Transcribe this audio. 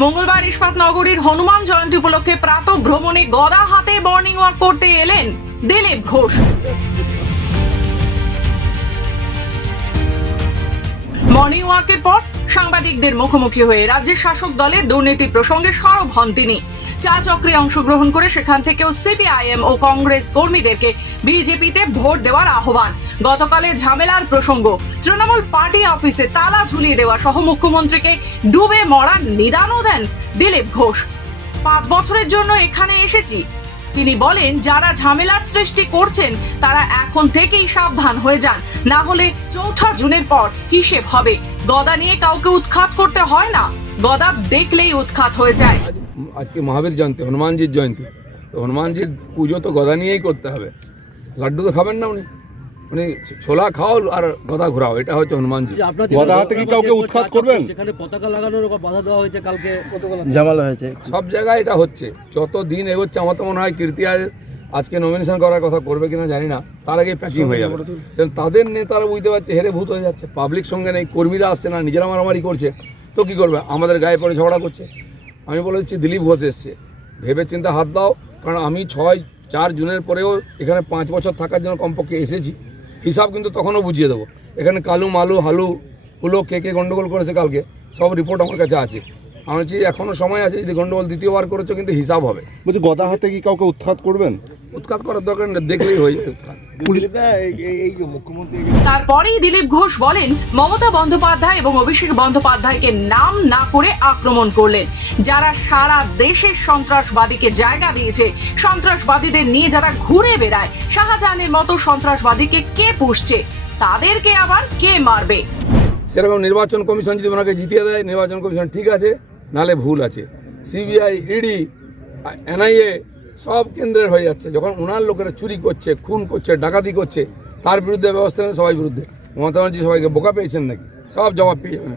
মঙ্গলবার ইস্পাত নগরীর হনুমান জয়ন্তী উপলক্ষে প্রাতঃ ভ্রমণে গদা হাতে মর্নিং ওয়াক করতে এলেন দিলীপ ঘোষ। মর্নিং ওয়াকের পর সাংবাদিকদের মুখোমুখি হয়ে রাজ্যের শাসক দলের দুর্নীতি প্রসঙ্গে সরব হন তিনি। চা চক্রে অংশগ্রহণ করে সেখান থেকেও সিপিআইএম ও কংগ্রেস কর্মীদেরকে বিজেপিতে ভোট দেওয়ার আহ্বান। গতকালের ঝামেলার প্রসঙ্গ, তৃণমূল পার্টি অফিসে তালা ঝুলিয়ে দেওয়া সহ মুখ্যমন্ত্রীকে ডুবে মরার নিদানও দেন দিলীপ ঘোষ। 5 বছরের জন্য এখানে এসেছি। তিনি বলেন, যারা ঝামেলার সৃষ্টি করছেন তারা এখন থেকেই সাবধান হয়ে যান, না হলে 4 জুনের পর হিসেব হবে। গদা নিয়ে কাউকে উৎখাত করতে হয় না, গদা দেখলেই উৎখাত হয়ে যায়। আজকে মহাবীর জয়ন্তী, হনুমানজির জয়ন্তী, তো হনুমানজির পুজো তো গদা নিয়েই করতে হবে। লাড্ডু তো খাবেন না উনি ছোলা খাও আর গদা ঘোরাও, এটা হচ্ছে হনুমানজি। গদা হাতে কি কাউকে উৎখাত করবেন? সেখানে পতাকা লাগানোর বাধা দেওয়া হয়েছে, কালকে ঝামেলা হয়েছে সব জায়গায় এটা হচ্ছে। যত দিন এগোচ্ছে আমার তো মনে হয় কীর্তি আজকে নমিনেশন করার কথা করবে কিনা জানি না, তার আগে প্যাকিং হয়ে যাবে। তাদের নেতারা বুঝতে পারছে হেরে ভূত হয়ে যাচ্ছে, পাবলিক সঙ্গে নেই, কর্মীরা আসছে না, নিজেরা মারামারি করছে, তো কী করবে? আমাদের গায়ে পড়ে ঝগড়া করছে। আমি বলে দিচ্ছি, দিলীপ ঘোষ এসছে, ভেবে চিন্তা হাত দাও, কারণ আমি 4 জুনের পরেও এখানে 5 বছর থাকার জন্য কমপক্ষে এসেছি। হিসাব কিন্তু তখনও বুঝিয়ে দেবো। এখানে কালু মালু হালু হুলো কে গন্ডগোল করেছে কালকে, সব রিপোর্ট আমার কাছে আছে। আমি বলছি এখনও সময় আছে, যদি গন্ডগোল দ্বিতীয়বার করেছো কিন্তু হিসাব হবে। বলছি গদা হাতে কি কাউকে উৎখাত করবেন? উৎখাত করার দরকার নেই, দেখলেই হয়ে যায় উৎখাত। তারপরেই দিলীপ ঘোষ বলেন, মমতা বন্দ্যোপাধ্যায় এবং অভিষেক বন্দ্যোপাধ্যায়কে নাম না করে আক্রমণ করলেন। যারা সারা দেশের সন্ত্রাসবাদীকে জায়গা দিয়েছে, সন্ত্রাসবাদীদের নিয়ে যারা ঘুরে বেড়ায়, শাহজাহানের মতো সন্ত্রাসবাদীকে কে পুষছে, তাদেরকে আবার কে মারবে? সেরকম নির্বাচন কমিশন যদি ওনাকে জিতিয়ে দেয়, নির্বাচন কমিশন ঠিক আছে, নালে ভুল আছে। সিবিআই, ইডি, এনআইএ সব কেন্দ্রের হয়ে যাচ্ছে। যখন ওনার লোকেরা চুরি করছে, খুন করছে, ডাকাতি করছে, তার বিরুদ্ধে ব্যবস্থা নেই সবাই বিরুদ্ধে। মমতা ব্যানার্জি সবাইকে বোকা পেয়েছেন নাকি? সব জবাব পেয়ে যাবেন।